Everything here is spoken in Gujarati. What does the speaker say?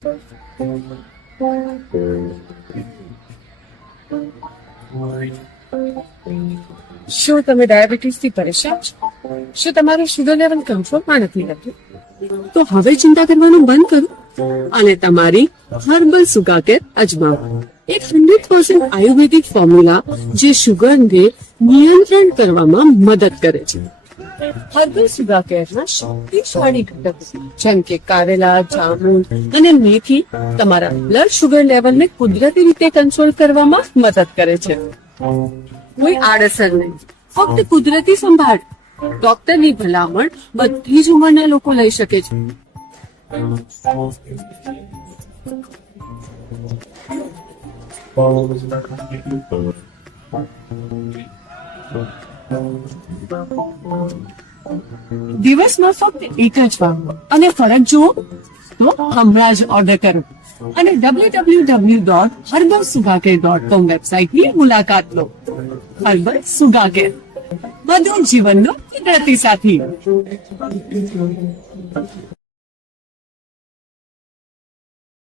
શું તમે ડાયાબિટીસથી પરેશાન છો? શું તમારું શુગર લેવલ કંટ્રોલમાં નથી રહેતું? તો હવે ચિંતા કરવાનું બંધ કરો અને તમારી હર્બલ સુગાકેર અજમાવો. એક 100% આયુર્વેદિક ફોર્મ્યુલા જે શુગરને નિયંત્રણ કરવામાં મદદ કરે છે. હર્બલ સુગા કેરના શક્તિશાળી ઘટકો જેમ કે કારેલા, જામુન અને મેથી તમારા બ્લડ શુગર લેવલને કુદરતી રીતે કંટ્રોલ કરવામાં મદદ કરે છે. કોઈ આડઅસર નહીં, ફક્ત કુદરતી સંભાળ. ડોક્ટરની ભલામણ બધી જ ઉંમરના લોકો લઈ શકે છે. દિવસમાં ફક્ત એક જ વાર અને ફરક જુઓ તો હમણાં જ ઓર્ડર કરો અને www.herbalsugaker.com વેબસાઇટની મુલાકાત લો. હર્બલ સુગાકેર, બધું જીવનનો કુદરતી સાથી.